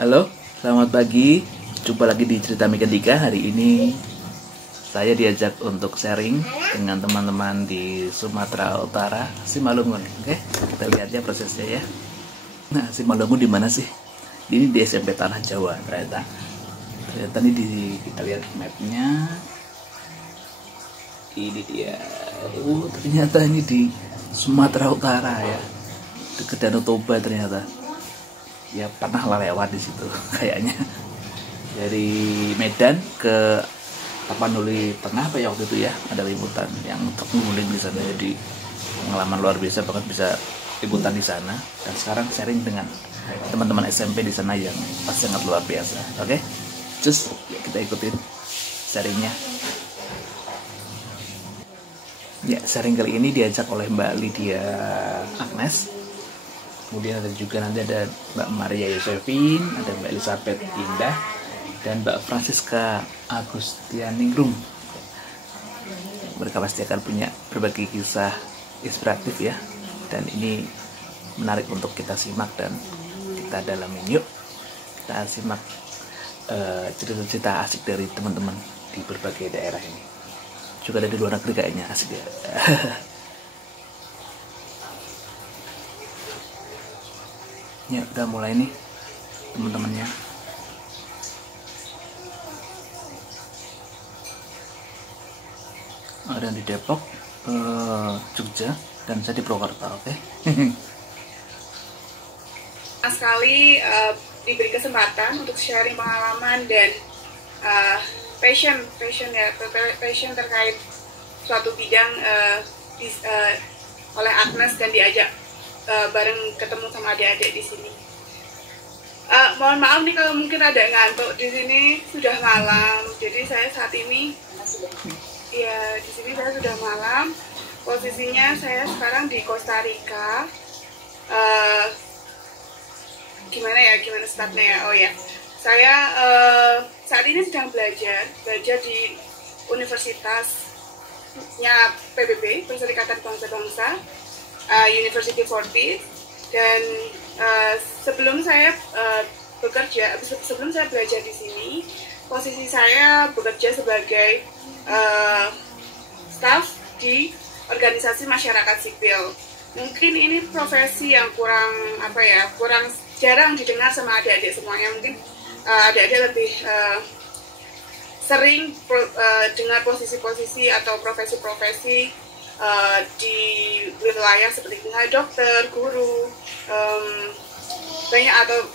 Halo, selamat pagi. Jumpa lagi di Cerita Mika Dika. Hari ini saya diajak untuk sharing dengan teman-teman di Sumatera Utara, Simalungun. Oke, kita lihat ya prosesnya ya. Nah, Simalungun di mana sih? Ini di SMP Tanah Jawa ternyata. Ternyata ini kita lihat mapnya. Ini dia. Ternyata ini di Sumatera Utara ya. Dekat Danau Toba ternyata. Ya pernah lah lewat di situ kayaknya. Dari Medan ke Tapanuli Tengah apa ya waktu itu ya, ada liputan yang terguling di sana. Jadi pengalaman luar biasa, bahkan bisa liputan di sana. Dan sekarang sharing dengan teman-teman SMP di sana yang pasti sangat luar biasa. Oke, just ya, kita ikutin sharingnya. Ya, sharing kali ini diajak oleh Mbak Lydia Agnes. Kemudian ada juga nanti ada Mbak Maria Yosefin, ada Mbak Elizabeth Indah, dan Mbak Francisca Agustianingrum. Mereka pasti akan punya berbagai kisah inspiratif ya. Dan ini menarik untuk kita simak dan kita dalamin. Yuk, kita simak cerita-cerita asik dari teman-teman di berbagai daerah ini. Juga ada di luar negeri kayaknya, asik ya. Ya udah mulai nih teman-temannya. Ada yang di Depok, Jogja, dan saya di Purwokerto. Oke. Sekali diberi kesempatan untuk sharing pengalaman dan passion terkait suatu bidang oleh Agnes, dan diajak bareng ketemu sama adik-adik di sini. Mohon maaf nih kalau mungkin ada ngantuk di sini, sudah malam. Jadi saya saat ini, ya di sini saya sudah malam. Posisinya saya sekarang di Costa Rica. Gimana startnya ya? Oh ya, saya saat ini sedang belajar di universitasnya PBB, Perserikatan Bangsa-Bangsa, University for Peace. Dan sebelum saya belajar di sini, posisi saya bekerja sebagai staff di organisasi masyarakat sipil. Mungkin ini profesi yang kurang jarang didengar sama adik-adik semuanya. Mungkin adik-adik lebih sering dengar posisi-posisi atau profesi-profesi di wilayah seperti dokter, guru, banyak, atau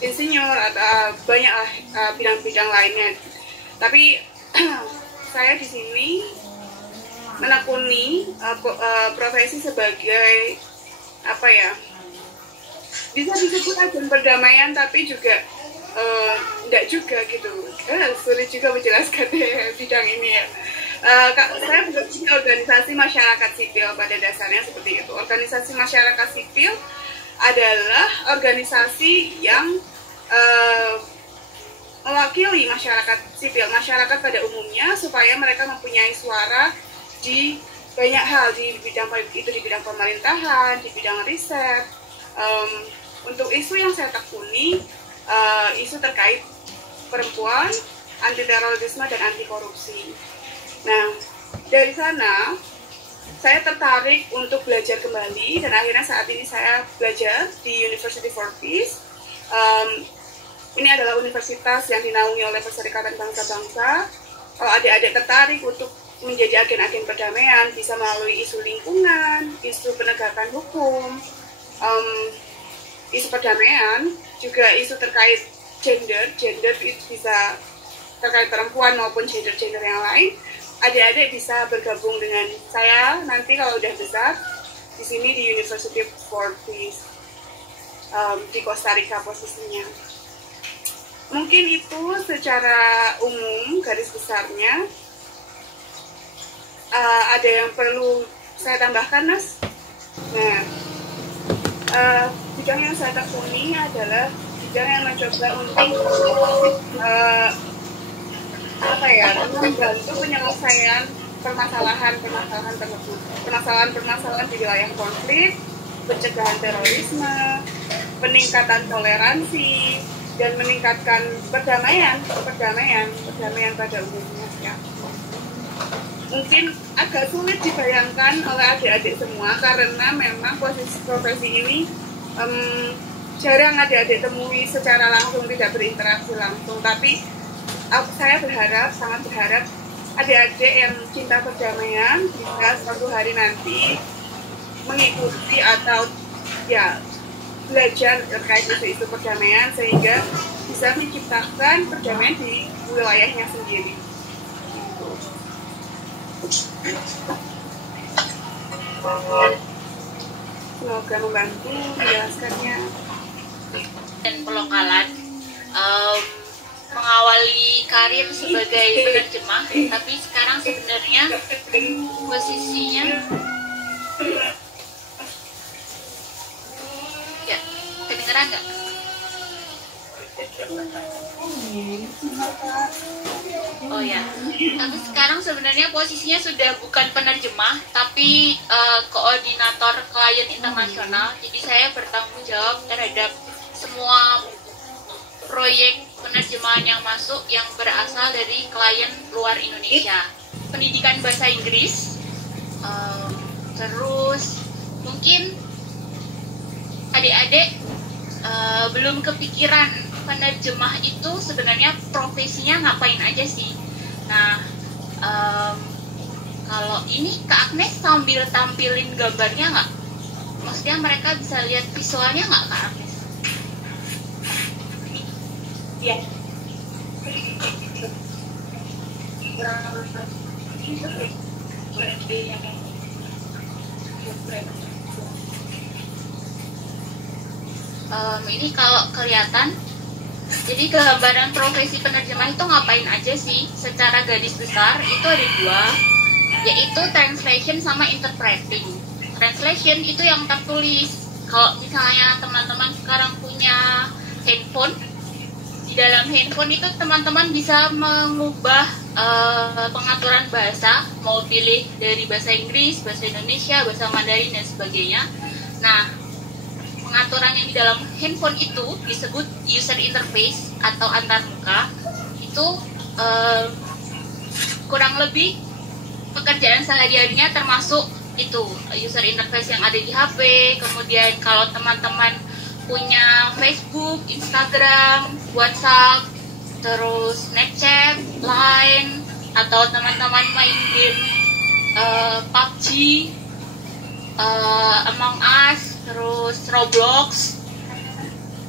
insinyur, atau banyak bidang-bidang lainnya. Tapi saya di sini menekuni profesi sebagai bisa disebut agen perdamaian, tapi juga enggak juga gitu. Sulit juga menjelaskan bidang ini ya. Saya bekerja di organisasi masyarakat sipil, pada dasarnya seperti itu. Organisasi masyarakat sipil adalah organisasi yang mewakili masyarakat sipil, masyarakat pada umumnya, supaya mereka mempunyai suara di banyak hal, di bidang pemerintahan, di bidang riset. Untuk isu yang saya tekuni, isu terkait perempuan, anti terorisme, dan anti korupsi. Nah, dari sana saya tertarik untuk belajar kembali, dan akhirnya saat ini saya belajar di University for Peace. Ini adalah universitas yang dinaungi oleh Perserikatan Bangsa-Bangsa. Kalau adik-adik tertarik untuk menjadi agen-agen perdamaian, bisa melalui isu lingkungan, isu penegakan hukum, isu perdamaian, juga isu terkait gender itu bisa terkait perempuan maupun gender-gender yang lain. Adik-adik bisa bergabung dengan saya nanti kalau udah besar di sini di University for Peace di Costa Rica posisinya. Mungkin itu secara umum garis besarnya. Ada yang perlu saya tambahkan, Mas? Nah, bidang yang saya tekuni adalah bidang yang mencoba untuk membantu penyelesaian permasalahan tersebut, permasalahan di wilayah konflik, pencegahan terorisme, peningkatan toleransi dan meningkatkan perdamaian pada umumnya ya. Mungkin agak sulit dibayangkan oleh adik-adik semua karena memang posisi profesi ini jarang adik-adik temui secara langsung, tidak berinteraksi langsung. Tapi saya sangat berharap adik-adik yang cinta perdamaian bisa suatu hari nanti mengikuti atau ya belajar terkait isu-isu perdamaian sehingga bisa menciptakan perdamaian di wilayahnya sendiri. Semoga membantu menjelaskannya. Dan pelokalan mengawali karir sebagai penerjemah, tapi sekarang sebenarnya posisinya ya, kedengeran nggak? Oh ya, tapi sekarang sebenarnya posisinya sudah bukan penerjemah, tapi koordinator klien internasional. Jadi saya bertanggung jawab terhadap semua proyek penerjemahan yang masuk yang berasal dari klien luar Indonesia. Pendidikan bahasa Inggris, terus mungkin adik-adik belum kepikiran penerjemah itu sebenarnya profesinya ngapain aja sih. Nah, kalau ini Kak Agnes sambil tampilin gambarnya nggak? Maksudnya mereka bisa lihat visualnya nggak Kak Agnes? Iya. Ini kalau kelihatan, jadi gambaran profesi penerjemah itu ngapain aja sih? Secara garis besar itu ada dua, yaitu translation sama interpreting. Translation itu yang tertulis. Kalau misalnya teman-teman sekarang punya handphone, di dalam handphone itu teman-teman bisa mengubah pengaturan bahasa, mau pilih dari bahasa Inggris, bahasa Indonesia, bahasa Mandarin dan sebagainya. Nah, pengaturan yang di dalam handphone itu disebut user interface atau antarmuka. Itu kurang lebih pekerjaan sehari-harinya termasuk itu user interface yang ada di HP. Kemudian kalau teman-teman punya Facebook, Instagram, WhatsApp, terus Snapchat, Line, atau teman-teman main game PUBG, Among Us, terus Roblox,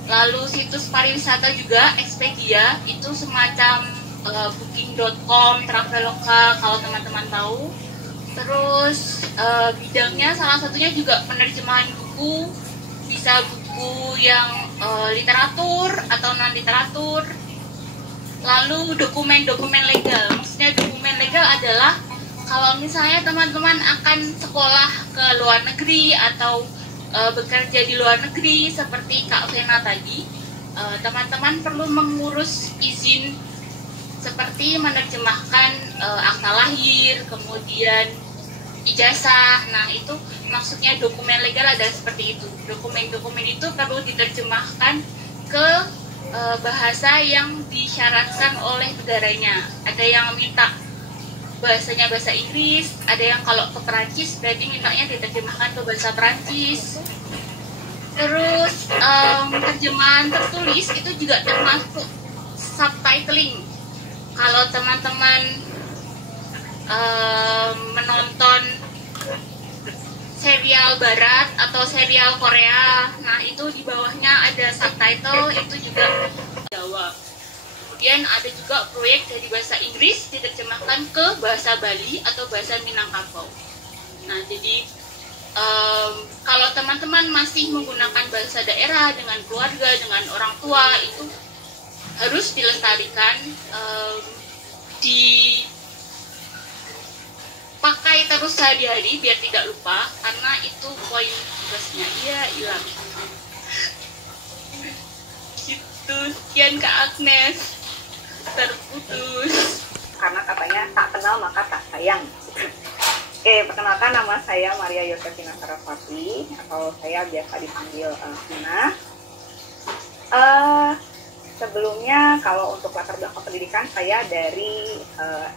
lalu situs pariwisata juga Expedia, itu semacam booking.com, Traveloka kalau teman-teman tahu. Terus bidangnya salah satunya juga penerjemahan buku, bisa buku yang literatur atau non literatur. Lalu dokumen-dokumen legal, maksudnya dokumen legal adalah kalau misalnya teman-teman akan sekolah ke luar negeri atau bekerja di luar negeri seperti Kak Vena tadi, teman-teman perlu mengurus izin seperti menerjemahkan akta lahir, kemudian ijazah. Nah, itu maksudnya dokumen legal adalah seperti itu. Dokumen-dokumen itu perlu diterjemahkan ke bahasa yang disyaratkan oleh negaranya. Ada yang minta bahasanya bahasa Inggris, ada yang kalau ke Perancis berarti mintanya diterjemahkan ke bahasa Perancis. Terus terjemahan tertulis itu juga termasuk subtitling. Kalau teman-teman menonton serial barat atau serial Korea, nah itu di bawahnya ada subtitle, itu juga Jawa. Kemudian ada juga proyek dari bahasa Inggris diterjemahkan ke bahasa Bali atau bahasa Minangkabau. Nah, jadi kalau teman-teman masih menggunakan bahasa daerah dengan keluarga, dengan orang tua, itu harus dilestarikan, dipakai terus sehari-hari biar tidak lupa, karena itu poin tugasnya. Iya, hilang. Gitu, sekian Kak Agnes. Terputus. Karena katanya tak kenal maka tak sayang. Oke, perkenalkan nama saya Maria Yosefina Saraswati, atau saya biasa dipanggil Vina. Eh, Sebelumnya kalau untuk latar belakang pendidikan saya dari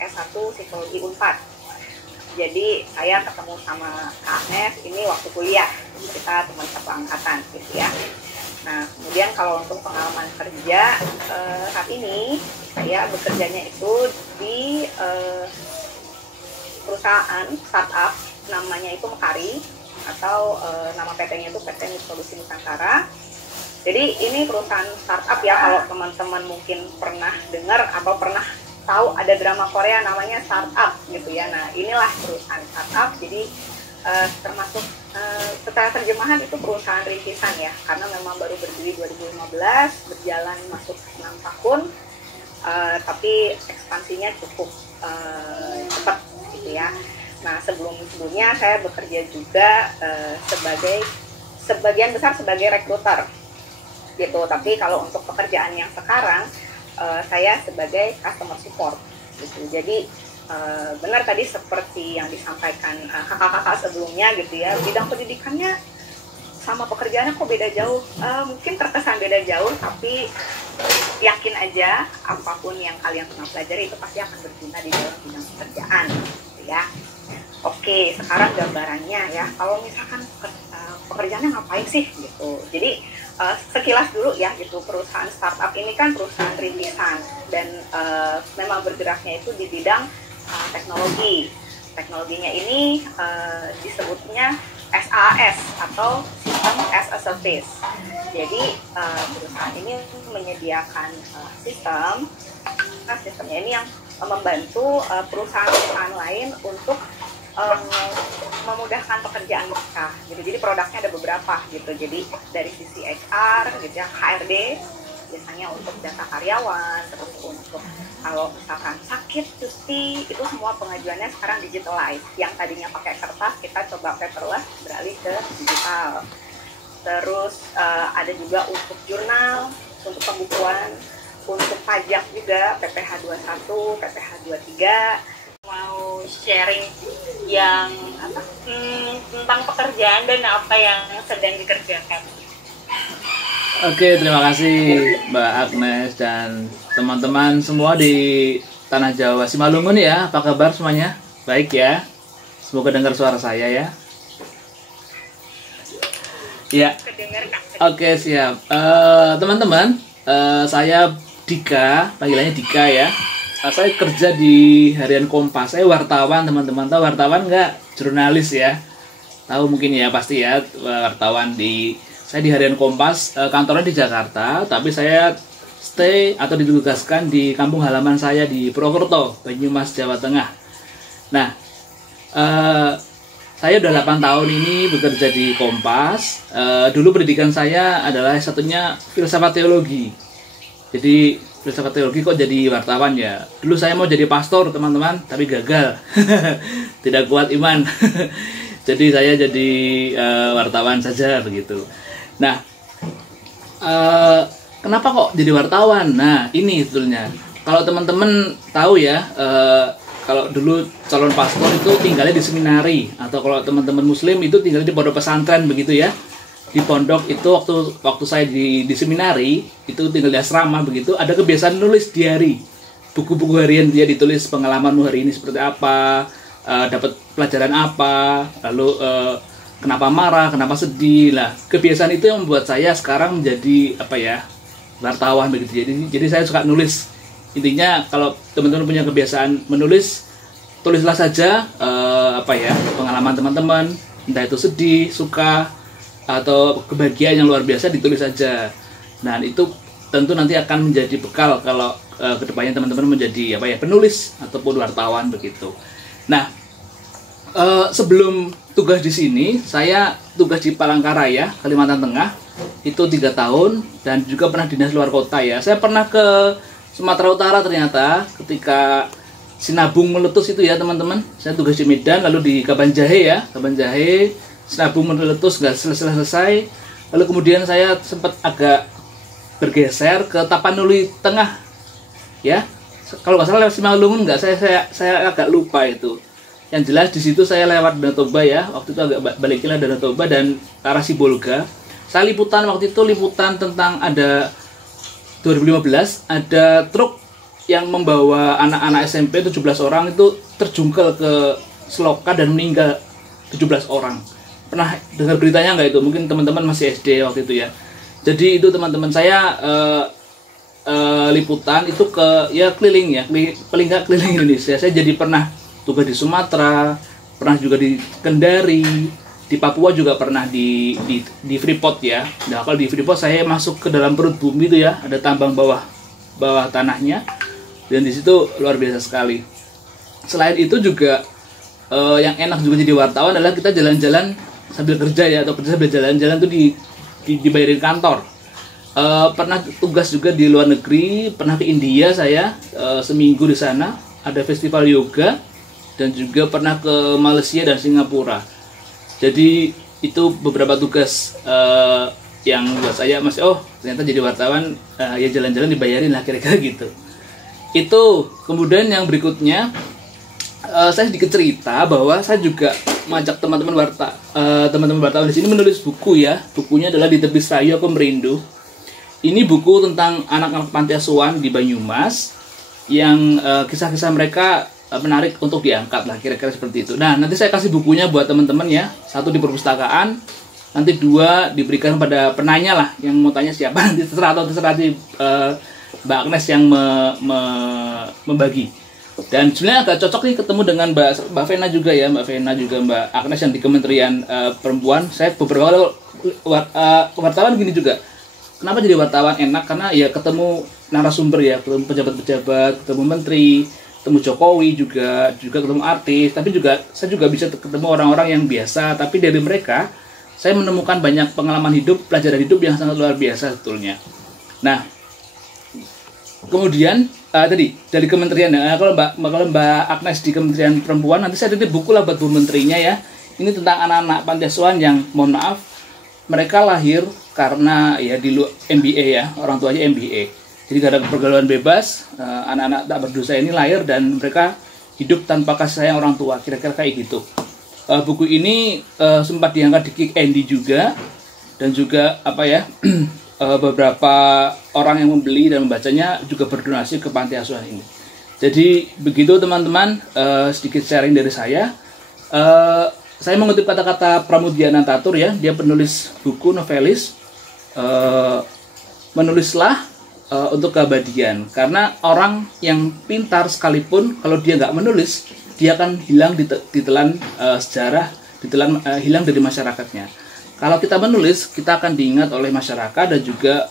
S1 Psikologi Unpad. Jadi saya ketemu sama Kak Agnes ini waktu kuliah, kita teman satu angkatan gitu ya. Nah kemudian kalau untuk pengalaman kerja saat ini saya bekerjanya itu di perusahaan startup namanya itu Mekari atau nama PT-nya itu PT Mitsubishi Nusantara. Jadi ini perusahaan startup ya, kalau teman-teman mungkin pernah dengar atau pernah tahu ada drama Korea namanya Startup gitu ya. Nah inilah perusahaan startup, jadi termasuk setelah terjemahan itu perusahaan rintisan ya, karena memang baru berdiri 2015, berjalan masuk 6 tahun, tapi ekspansinya cukup cepat gitu ya. Nah sebelumnya saya bekerja juga sebagian besar sebagai rekruter gitu, tapi kalau untuk pekerjaan yang sekarang saya sebagai customer support gitu. Jadi benar tadi seperti yang disampaikan kakak-kakak sebelumnya gitu ya, bidang pendidikannya sama pekerjaannya kok beda jauh. Mungkin terkesan beda jauh, tapi yakin aja apapun yang kalian pernah pelajari itu pasti akan berguna di dalam bidang pekerjaan gitu ya. Oke, sekarang gambarannya ya, kalau misalkan pekerjaannya ngapain sih gitu. Jadi sekilas dulu ya gitu, perusahaan startup ini kan perusahaan rintisan dan memang bergeraknya itu di bidang teknologi. Teknologinya ini disebutnya SaaS atau System as a Service. Jadi perusahaan ini menyediakan sistemnya ini yang membantu perusahaan-perusahaan lain untuk memudahkan pekerjaan mereka gitu. Jadi produknya ada beberapa gitu. Jadi dari sisi HR gitu ya, HRD biasanya untuk data karyawan, terus untuk kalau misalkan sakit, cuti, itu semua pengajuannya sekarang digitalize. Yang tadinya pakai kertas kita coba paperless, beralih ke digital. Terus ada juga untuk jurnal, untuk pembukuan, untuk pajak juga PPh 21, PPh 23. Mau sharing yang tentang pekerjaan dan apa yang sedang dikerjakan. Oke, terima kasih Mbak Agnes dan teman-teman semua di Tanah Jawa Simalungun ya. Apa kabar semuanya? Baik ya? Semoga dengar suara saya ya. Ya. Oke, siap. Teman-teman, saya Dika, panggilannya Dika ya. Saya kerja di Harian Kompas. Saya wartawan, teman-teman. Tahu wartawan nggak? Jurnalis ya. Tahu mungkin ya, pasti ya, wartawan saya di Harian Kompas, kantornya di Jakarta, tapi saya stay atau ditugaskan di kampung halaman saya di Purwokerto, Banyumas, Jawa Tengah. Nah, saya udah 8 tahun ini bekerja di Kompas. Dulu pendidikan saya adalah satunya filsafat teologi. Jadi filsafat teologi kok jadi wartawan ya. Dulu saya mau jadi pastor teman-teman, tapi gagal. Tidak kuat iman. Jadi saya jadi wartawan saja begitu. Nah, kenapa kok jadi wartawan? Nah, ini sebetulnya. Kalau teman-teman tahu ya, kalau dulu calon pastor itu tinggalnya di seminari, atau kalau teman-teman muslim itu tinggal di pondok pesantren begitu ya. Di pondok itu waktu saya di seminari itu tinggal di asrama begitu, ada kebiasaan nulis diary, buku-buku harian dia ditulis pengalamanmu hari ini seperti apa, dapat pelajaran apa, lalu kenapa marah, kenapa sedih. Lah, kebiasaan itu yang membuat saya sekarang menjadi wartawan begitu. Jadi saya suka nulis. Intinya kalau teman-teman punya kebiasaan menulis, tulislah saja pengalaman teman-teman, entah itu sedih, suka, atau kebahagiaan yang luar biasa, ditulis saja. Nah, itu tentu nanti akan menjadi bekal kalau kedepannya teman-teman menjadi penulis ataupun wartawan begitu. Nah, sebelum tugas di sini, saya tugas di Palangkaraya, Kalimantan Tengah, itu 3 tahun, dan juga pernah dinas luar kota ya. Saya pernah ke Sumatera Utara ternyata, ketika Sinabung meletus itu ya teman-teman. Saya tugas di Medan, lalu di Kabanjahe ya, Kabanjahe, Sinabung meletus nggak selesai. Lalu kemudian saya sempat agak bergeser ke Tapanuli Tengah, ya. Kalau nggak salah lewat Simalungun nggak, saya agak lupa itu. Yang jelas di situ saya lewat Danau Toba ya, waktu itu agak baliknya Danau Toba dan ke arah Sibolga. Saya liputan waktu itu tentang ada 2015 ada truk yang membawa anak-anak SMP 17 orang itu terjungkel ke selokan dan meninggal 17 orang. Pernah dengar beritanya nggak itu? Mungkin teman-teman masih SD waktu itu ya. Jadi itu teman-teman saya liputan itu ke ya keliling ya, paling nggak keliling Indonesia. Saya jadi pernah tugas di Sumatera, pernah juga di Kendari, di Papua juga pernah di Freeport ya. Nah kalau di Freeport saya masuk ke dalam perut bumi itu ya, ada tambang bawah tanahnya, dan di situ luar biasa sekali. Selain itu juga yang enak juga jadi wartawan adalah kita jalan-jalan sambil kerja ya, atau kerja sambil jalan-jalan tuh dibayarin kantor. Pernah tugas juga di luar negeri, pernah ke India saya seminggu di sana, ada festival yoga, dan juga pernah ke Malaysia dan Singapura. Jadi itu beberapa tugas yang buat saya masih ternyata jadi wartawan ya jalan-jalan dibayarin lah kira-kira gitu. Itu kemudian yang berikutnya saya sedikit cerita bahwa saya juga mengajak teman-teman wartawan di sini menulis buku ya. Bukunya adalah Di Tepi Serayu Aku Merindu. Ini buku tentang anak-anak panti asuhan di Banyumas yang kisah-kisah mereka menarik untuk diangkat lah kira-kira seperti itu. Nah nanti saya kasih bukunya buat teman-teman ya. 1 di perpustakaan, nanti 2 diberikan pada penanya lah yang mau tanya siapa, nanti terserah di Mbak Agnes yang membagi. Dan sebenarnya agak cocok nih ketemu dengan Mbak Vena juga ya, Mbak Agnes yang di Kementerian Perempuan. Saya beberapa kali wartawan gini juga. Kenapa jadi wartawan enak? Karena ya ketemu narasumber ya, ketemu pejabat-pejabat, ketemu menteri, ketemu Jokowi juga ketemu artis, tapi saya juga bisa ketemu orang-orang yang biasa, tapi dari mereka saya menemukan banyak pengalaman hidup, pelajaran hidup yang sangat luar biasa sebetulnya. Nah, kemudian tadi dari kementerian, kalau Mbak Agnes di Kementerian Perempuan, nanti saya titip buku lah buat Bu Menterinya ya. Ini tentang anak-anak panti asuhan yang mohon maaf mereka lahir karena ya di luar MBA ya, orang tuanya MBA. Jadi karena pergaulan bebas, anak-anak tak berdosa ini lahir dan mereka hidup tanpa kasih sayang orang tua, kira-kira kayak gitu. Buku ini sempat diangkat di Kick Andy juga, dan juga beberapa orang yang membeli dan membacanya juga berdonasi ke panti asuhan ini. Jadi begitu teman-teman, sedikit sharing dari saya. Saya mengutip kata-kata Pramudia Nantatur ya, dia penulis buku, novelis. Menulislah untuk keabadian, karena orang yang pintar sekalipun kalau dia nggak menulis, dia akan hilang ditelan sejarah, hilang dari masyarakatnya. Kalau kita menulis, kita akan diingat oleh masyarakat dan juga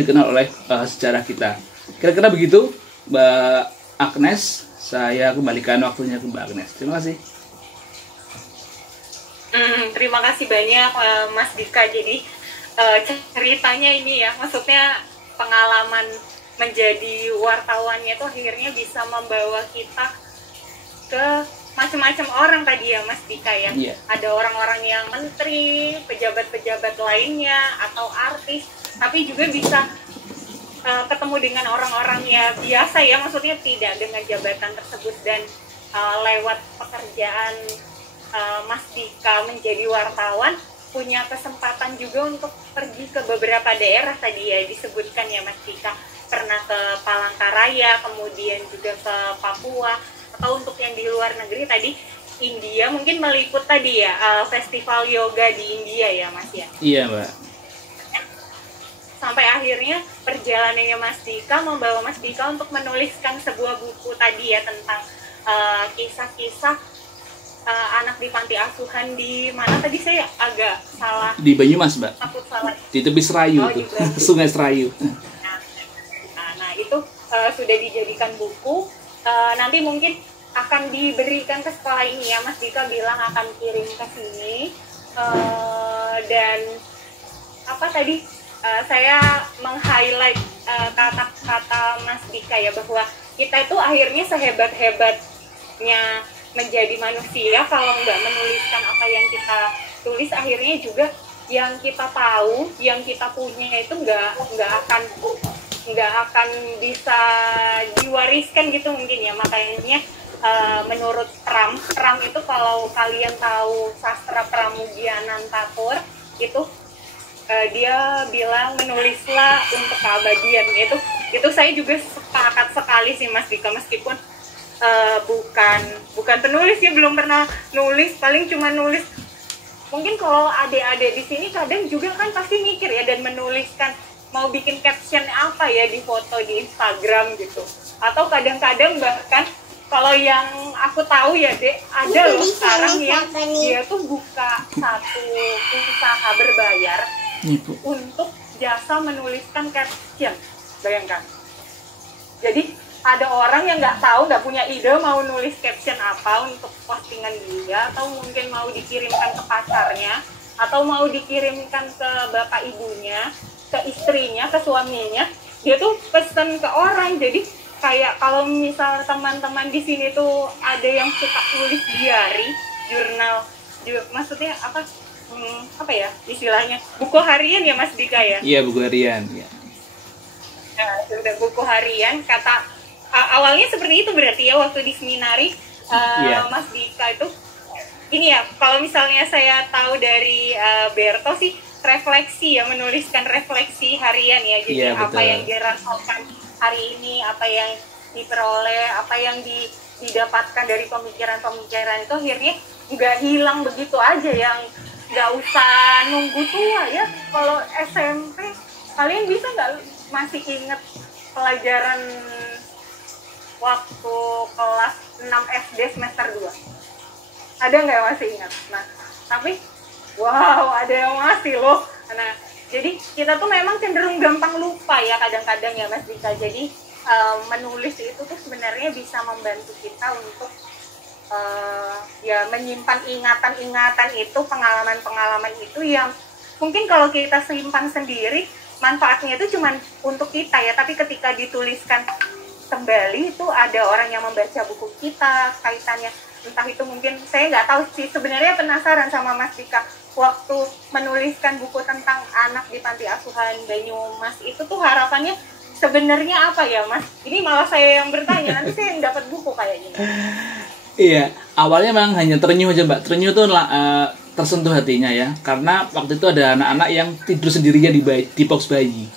dikenal oleh sejarah kita. Kira-kira begitu, Mbak Agnes. Saya kembalikan waktunya ke Mbak Agnes. Terima kasih. Terima kasih banyak Mas Dika. Jadi ceritanya ini ya, maksudnya pengalaman menjadi wartawannya itu akhirnya bisa membawa kita ke macam-macam orang tadi ya Mas Dika ya. Yeah. Ada orang-orang yang menteri, pejabat-pejabat lainnya, atau artis, tapi juga bisa ketemu dengan orang-orang yang biasa ya, maksudnya tidak dengan jabatan tersebut, dan lewat pekerjaan Mas Dika menjadi wartawan punya kesempatan juga untuk pergi ke beberapa daerah tadi ya disebutkan ya Mas Dika, pernah ke Palangkaraya, kemudian juga ke Papua, atau untuk yang di luar negeri tadi India mungkin meliput tadi ya festival yoga di India ya Mas ya. Iya Mbak. Sampai akhirnya perjalanannya Mas Dika membawa Mas Dika untuk menuliskan sebuah buku tadi ya tentang kisah-kisah anak di panti asuhan di mana tadi, saya agak salah. Di Banyumas, Mbak. Takut salah. Di tepi Serayu itu. Sungai Serayu. Nah, itu sudah dijadikan buku. Nanti mungkin akan diberikan ke sekolah ini ya. Mas Dika bilang akan kirim ke sini. Dan apa tadi? Saya meng-highlight kata-kata Mas Dika ya, bahwa kita itu akhirnya sehebat-hebatnya menjadi manusia kalau nggak menuliskan apa yang kita tulis, akhirnya juga yang kita tahu, yang kita punya itu nggak akan bisa diwariskan gitu mungkin ya. Makanya menurut Pram itu, kalau kalian tahu sastra Pramudia Nantatur itu dia bilang menulislah untuk keabadian. Itu saya juga sepakat sekali sih Mas Dika, meskipun bukan penulis ya, belum pernah nulis, paling cuma nulis. Mungkin kalau adik-adik di sini kadang juga kan pasti mikir ya dan menuliskan mau bikin caption apa ya di foto di Instagram gitu. Atau kadang-kadang bahkan kalau yang aku tahu ya Dek, ada loh sekarang yang dia tuh buka satu usaha berbayar untuk jasa menuliskan caption. Bayangkan. Jadi ada orang yang nggak tahu, nggak punya ide mau nulis caption apa untuk postingan dia, atau mungkin mau dikirimkan ke pacarnya, atau mau dikirimkan ke bapak ibunya, ke istrinya, ke suaminya, dia tuh pesen ke orang. Jadi kayak kalau misal teman-teman di sini tuh ada yang suka tulis diary, jurnal, maksudnya apa ya istilahnya, buku harian ya Mas Dika ya? Iya, buku harian. Ya. Nah, sudah buku harian, kata awalnya seperti itu berarti ya waktu di seminari Mas Dika itu ini ya, kalau misalnya saya tahu dari Berto sih refleksi ya, menuliskan refleksi harian ya, jadi apa yang dirasakan hari ini, apa yang diperoleh, apa yang didapatkan dari pemikiran-pemikiran itu akhirnya nggak hilang begitu aja, yang nggak usah nunggu tua ya. Kalau SMP kalian bisa nggak masih inget pelajaran waktu kelas 6 SD semester 2? Ada nggak yang masih ingat? Nah, tapi wow, ada yang masih loh. Nah, jadi kita tuh memang cenderung gampang lupa ya kadang-kadang ya Mas Dika. Jadi menulis itu tuh sebenarnya bisa membantu kita untuk ya menyimpan ingatan-ingatan itu, pengalaman-pengalaman itu yang mungkin kalau kita simpan sendiri manfaatnya itu cuma untuk kita ya, tapi ketika dituliskan kembali itu ada orang yang membaca buku kita, kaitannya entah itu mungkin, saya nggak tahu sih sebenarnya, penasaran sama Mas Dika waktu menuliskan buku tentang anak di panti asuhan Banyumas itu tuh harapannya sebenarnya apa ya Mas? Ini malah saya yang bertanya, nanti saya yang dapat buku kayaknya. Iya, awalnya memang hanya terenyuh aja Mbak. Terenyuh tuh tersentuh hatinya ya, karena waktu itu ada anak-anak yang tidur sendirinya di box bayi.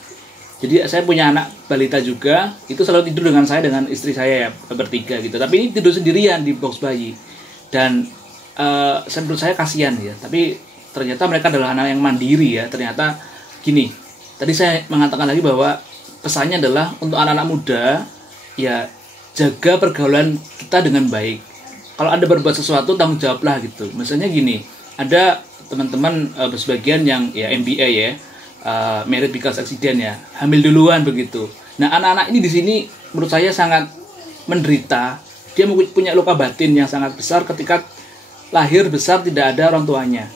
Jadi saya punya anak balita juga, itu selalu tidur dengan saya, dengan istri saya ya, bertiga gitu. Tapi ini tidur sendirian di box bayi. Dan menurut saya kasihan ya, tapi ternyata mereka adalah anak yang mandiri ya. Ternyata gini, tadi saya mengatakan lagi bahwa pesannya adalah untuk anak-anak muda, ya jaga pergaulan kita dengan baik. Kalau Anda berbuat sesuatu, tanggung jawablah gitu. Misalnya gini, ada teman-teman sebagian yang ya MBA ya, married because accident ya, hamil duluan begitu. Nah, anak-anak ini di sini menurut saya sangat menderita. Dia punya luka batin yang sangat besar ketika lahir besar tidak ada orang tuanya.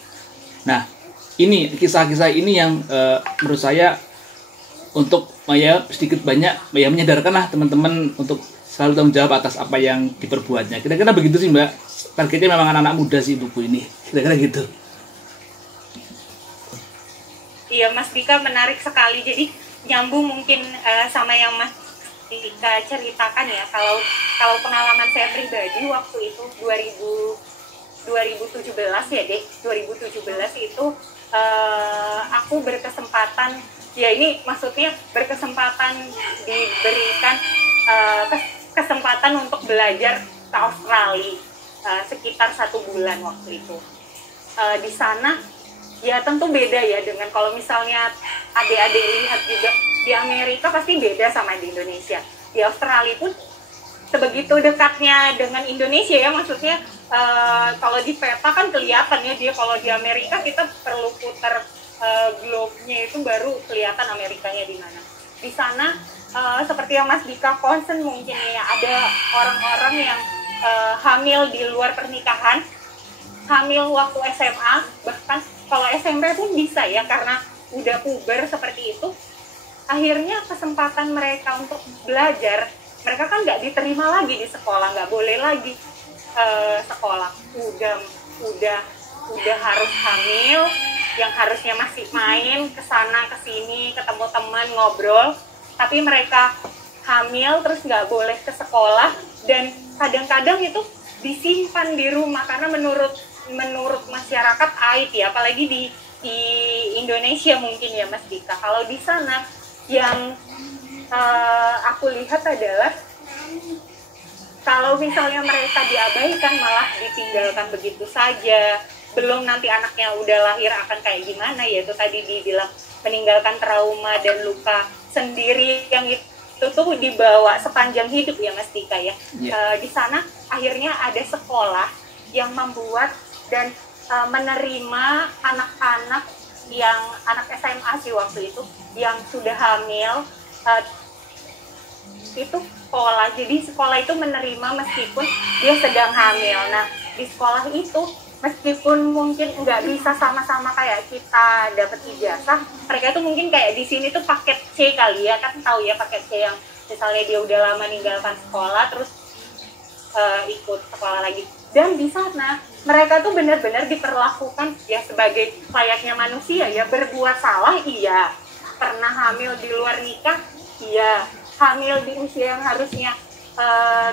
Nah, ini kisah-kisah ini yang menurut saya untuk ya sedikit banyak ya menyadarkanlah teman-teman untuk selalu tanggung jawab atas apa yang diperbuatnya. Kira-kira begitu sih Mbak. Targetnya memang anak-anak muda sih buku ini. Kira-kira gitu. Iya Mas Dika, menarik sekali. Jadi nyambung mungkin sama yang Mas Dika ceritakan ya. Kalau pengalaman saya pribadi waktu itu 2017 ya Dek, 2017 itu aku berkesempatan, ya ini maksudnya berkesempatan diberikan kesempatan untuk belajar ke Australia sekitar 1 bulan waktu itu. Di sana ya tentu beda ya dengan kalau misalnya adik-adik lihat juga di Amerika pasti beda sama di Indonesia. Di Australia pun sebegitu dekatnya dengan Indonesia ya, maksudnya kalau di peta kan kelihatan ya dia, kalau di Amerika kita perlu putar globe-nya itu baru kelihatan Amerikanya di mana. Di sana seperti yang Mas Dika concern mungkin ya, ada orang-orang yang hamil di luar pernikahan, hamil waktu SMA, bahkan kalau SMP pun bisa ya, karena udah puber seperti itu. Akhirnya kesempatan mereka untuk belajar, mereka kan nggak diterima lagi di sekolah, nggak boleh lagi sekolah, udah harus hamil, yang harusnya masih main kesana kesini, ketemu teman, ngobrol, tapi mereka hamil terus nggak boleh ke sekolah, dan kadang-kadang itu disimpan di rumah karena menurut masyarakat aib ya, apalagi di Indonesia mungkin ya Mas Dika. Kalau di sana yang aku lihat adalah kalau misalnya mereka diabaikan malah ditinggalkan begitu saja, belum nanti anaknya udah lahir akan kayak gimana, yaitu tadi dibilang meninggalkan trauma dan luka sendiri yang itu tuh dibawa sepanjang hidup ya Mas Dika ya. Di sana akhirnya ada sekolah yang membuat dan menerima anak-anak yang anak SMA sih waktu itu yang sudah hamil, itu sekolah. Jadi sekolah itu menerima meskipun dia sedang hamil. Nah di sekolah itu meskipun mungkin nggak bisa sama-sama kayak kita dapat ijazah, mereka itu mungkin kayak di sini tuh paket C kali ya, kan tahu ya paket C yang misalnya dia udah lama meninggalkan sekolah terus ikut sekolah lagi. Dan di sana mereka tuh benar-benar diperlakukan ya sebagai layaknya manusia ya, berbuat salah iya, pernah hamil di luar nikah iya, hamil di usia yang harusnya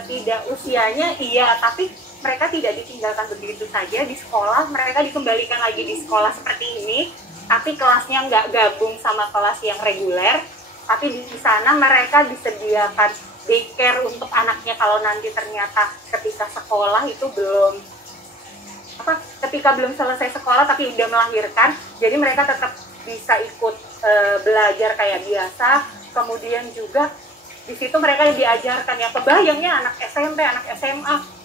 tidak usianya iya, tapi mereka tidak ditinggalkan begitu saja di sekolah, mereka dikembalikan lagi di sekolah seperti ini, tapi kelasnya nggak gabung sama kelas yang reguler, tapi di sana mereka disediakan daycare untuk anaknya kalau nanti ternyata ketika sekolah itu ketika belum selesai sekolah tapi udah melahirkan, jadi mereka tetap bisa ikut belajar kayak biasa. Kemudian juga di situ mereka diajarkan ya, kebayangnya anak SMP, anak SMA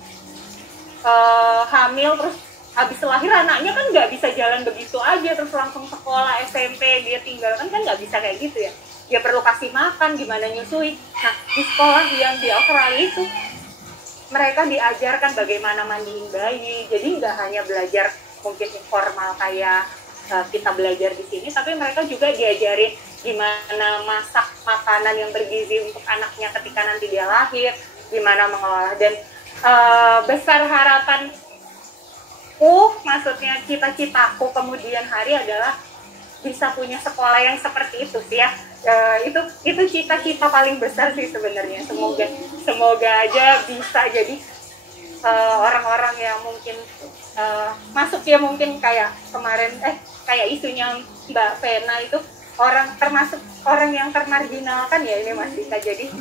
hamil terus habis lahir anaknya kan nggak bisa jalan begitu aja terus langsung sekolah SMP dia tinggalkan, kan nggak bisa kayak gitu ya, dia perlu kasih makan, gimana nyusui. Nah di sekolah yang di Australia itu mereka diajarkan bagaimana mandiin bayi, jadi nggak hanya belajar mungkin informal kayak kita belajar di sini, tapi mereka juga diajarin gimana masak makanan yang bergizi untuk anaknya ketika nanti dia lahir, gimana mengolah. Dan besar harapanku, maksudnya cita-citaku kemudian hari adalah bisa punya sekolah yang seperti itu sih ya. Itu cita-cita paling besar sih sebenarnya. Semoga aja bisa jadi orang-orang yang mungkin masuk ya, mungkin kayak kemarin kayak isunya Mbak Vena itu termasuk orang yang termarginalkan ya ini Mas Dika. Jadi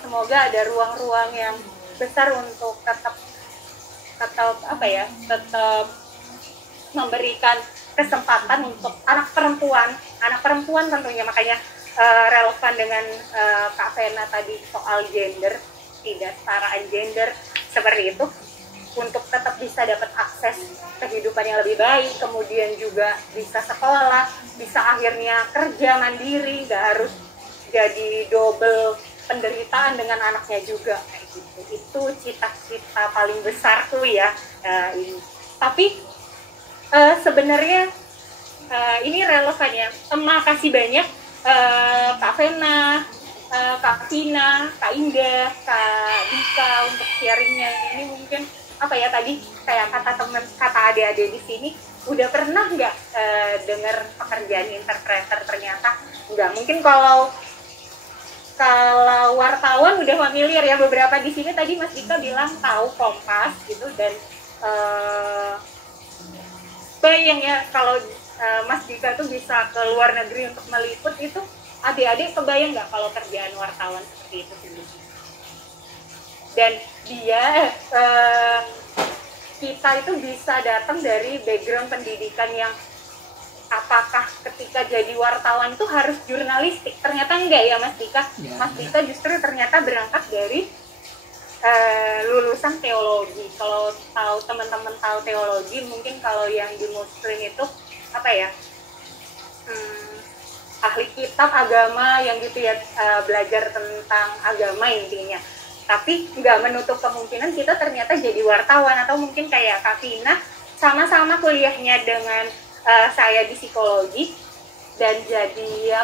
semoga ada ruang-ruang yang besar untuk tetap memberikan kesempatan untuk anak perempuan tentunya. Makanya relevan dengan Kak Vena tadi soal gender, tidak setaraan gender seperti itu, untuk tetap bisa dapat akses kehidupan yang lebih baik, kemudian juga bisa sekolah, bisa akhirnya kerja mandiri, nggak harus jadi double penderitaan dengan anaknya juga kayak gitu. Itu cita-cita paling besarku ya ini. Tapi sebenarnya ini relevan ya. Makasih banyak Kak Vena, Kak Vina, Kak Indah, Kak Dika untuk sharingnya. Ini mungkin tadi kayak kata adik-adik di sini, udah pernah nggak dengar pekerjaan interpreter? Ternyata nggak. Mungkin kalau wartawan udah familiar ya, beberapa di sini tadi Mas Dika bilang tahu Kompas gitu, dan bayang ya kalau Mas Dika tuh bisa ke luar negeri untuk meliput, itu adik-adik kebayang nggak kalau kerjaan wartawan seperti itu sih? Dan dia kita itu bisa datang dari background pendidikan yang apakah ketika jadi wartawan itu harus jurnalistik? Ternyata enggak ya Mas Dika. Ya, Mas Dika justru ternyata berangkat dari lulusan teologi. Kalau teman-teman tahu teologi, mungkin kalau yang di Muslim itu ahli kitab agama yang gitu ya, belajar tentang agama intinya. Tapi nggak menutup kemungkinan kita ternyata jadi wartawan, atau mungkin kayak Kak Vina sama-sama kuliahnya dengan saya di psikologi dan jadi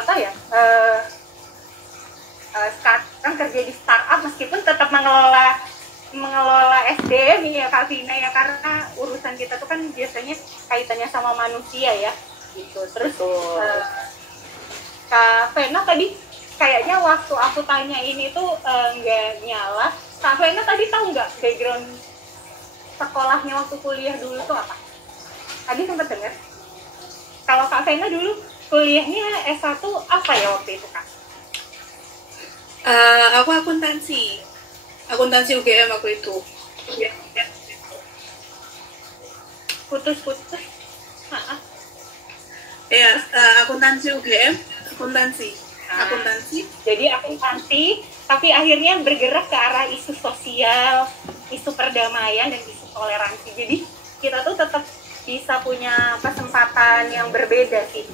sekarang kerja di startup meskipun tetap mengelola SDM ini ya Kak Vina ya, karena urusan kita tuh kan biasanya kaitannya sama manusia ya gitu. Terus Kak Vena tadi kayaknya waktu aku tanya ini tuh nggak nyala. Kak Vena tadi tahu nggak background sekolahnya waktu kuliah dulu tuh apa? Tadi sempat dengar? Kalau Kak Vena dulu kuliahnya S1 apa ya waktu itu, Kak? Aku akuntansi UGM waktu itu. Putus-putus. Ya, akuntansi UGM, akuntansi. Jadi akuntansi, tapi akhirnya bergerak ke arah isu sosial, isu perdamaian dan isu toleransi. Jadi kita tuh tetap bisa punya kesempatan yang berbeda sih.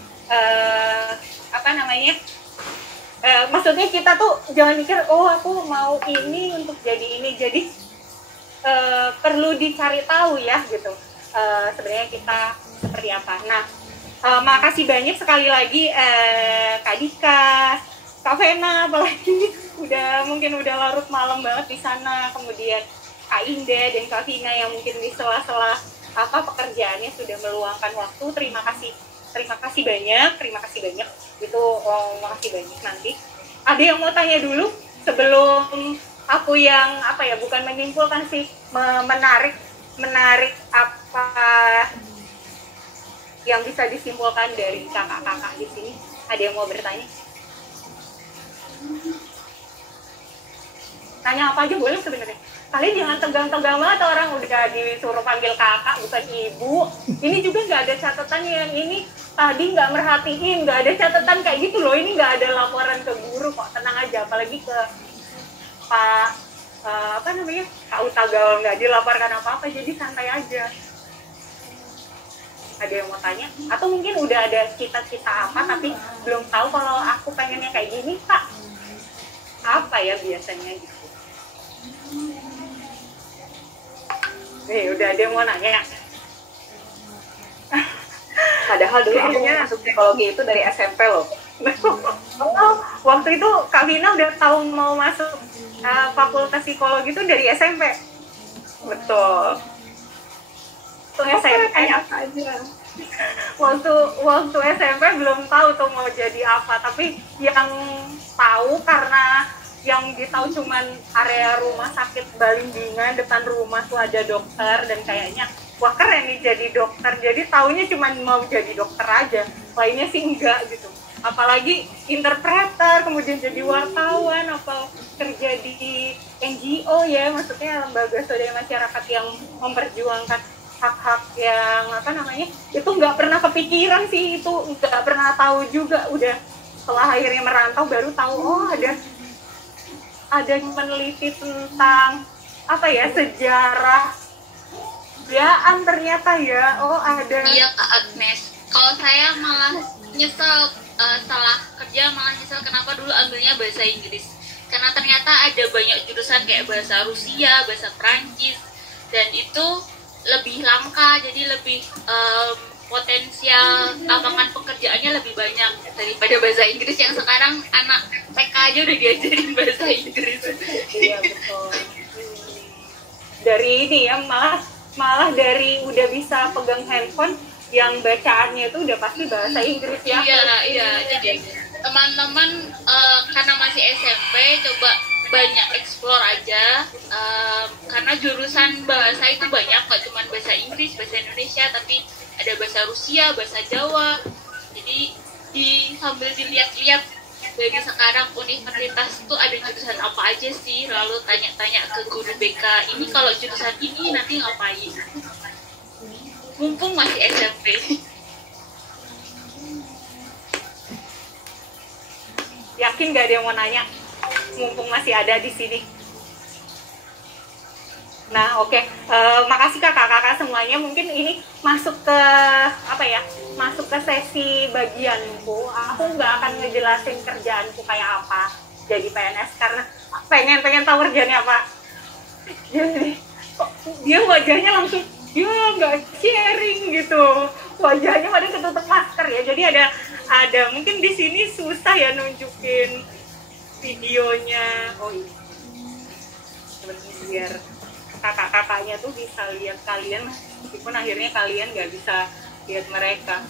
Maksudnya kita tuh jangan mikir, oh aku mau ini untuk jadi ini. Jadi perlu dicari tahu ya gitu. Sebenarnya kita seperti apa. Nah, makasih banyak sekali lagi Kak Dika, Kak Vena, apalagi mungkin udah larut malam banget di sana. Kemudian Kak Indah dan Kak Vina yang mungkin di sela-sela pekerjaannya sudah meluangkan waktu. Terima kasih banyak. Itu makasih banyak. Nanti ada yang mau tanya dulu sebelum aku yang bukan menyimpulkan sih, menarik apa yang bisa disimpulkan dari kakak-kakak di sini. Ada yang mau bertanya? Tanya apa aja boleh sebenarnya. Kalian jangan tegang-tegang banget, orang udah disuruh panggil kakak bukan ibu. Ini juga nggak ada catatan yang ini tadi nggak merhatiin, nggak ada catatan kayak gitu loh. Ini nggak ada laporan ke guru kok, tenang aja. Apalagi ke Pak Kak Utagal nggak dilaporkan apa-apa, jadi santai aja. Ada yang mau tanya? Atau mungkin udah ada cita-cita apa tapi belum tahu kalau aku pengennya kayak gini, Kak? Apa ya biasanya gitu? Udah ada yang mau nanya. Padahal dulu aku masuk psikologi itu dari SMP loh. Waktu itu Kak Vina udah tahu mau masuk fakultas psikologi itu dari SMP. Betul. Waktu SMP aja. Waktu SMP belum tahu tuh mau jadi apa, tapi yang tahu karena yang ditahu cuman area rumah sakit Balimbingan, depan rumah tuh ada dokter dan kayaknya wah keren nih jadi dokter. Jadi taunya cuman mau jadi dokter aja, lainnya sih enggak gitu. Apalagi interpreter, kemudian jadi wartawan, apa kerja di NGO ya, maksudnya lembaga swadaya masyarakat yang memperjuangkan hak-hak yang itu nggak pernah kepikiran sih, itu nggak pernah tahu juga. Udah setelah akhirnya merantau baru tahu, oh ada meneliti tentang sejarah kebudayaan ternyata ya. Oh ada. Iya Kak Agnes, kalau saya malah nyesel setelah kerja, malah nyesel kenapa dulu ambilnya bahasa Inggris, karena ternyata ada banyak jurusan kayak bahasa Rusia, bahasa Perancis, dan itu lebih langka, jadi lebih potensial lapangan pekerjaannya lebih banyak daripada bahasa Inggris yang sekarang anak TK aja udah diajarin bahasa Inggris. Iya betul. Dari ini ya, malah dari udah bisa pegang handphone yang bacaannya itu udah pasti bahasa Inggris ya. Iya. Jadi teman-teman karena masih SMP coba banyak explore aja, karena jurusan bahasa itu banyak, gak cuma bahasa Inggris, bahasa Indonesia, tapi ada bahasa Rusia, bahasa Jawa. Jadi sambil dilihat-lihat dari sekarang universitas tuh ada jurusan apa aja sih, lalu tanya-tanya ke guru BK, ini kalau jurusan ini nanti ngapain, mumpung masih SMP. Yakin gak ada yang mau nanya? Mumpung masih ada di sini. Nah, oke. Makasih kakak-kakak semuanya. Mungkin ini masuk ke masuk ke sesi bagianku. Aku nggak akan ngejelasin kerjaanku kayak apa jadi PNS karena pengen tahu kerjaannya apa. Jadi dia wajahnya langsung dia nggak sharing gitu. Wajahnya pada ketutup masker ya. Jadi ada mungkin di sini susah ya nunjukin videonya. Oh iya. Biar kakak-kakaknya tuh bisa lihat kalian meskipun akhirnya kalian nggak bisa lihat mereka.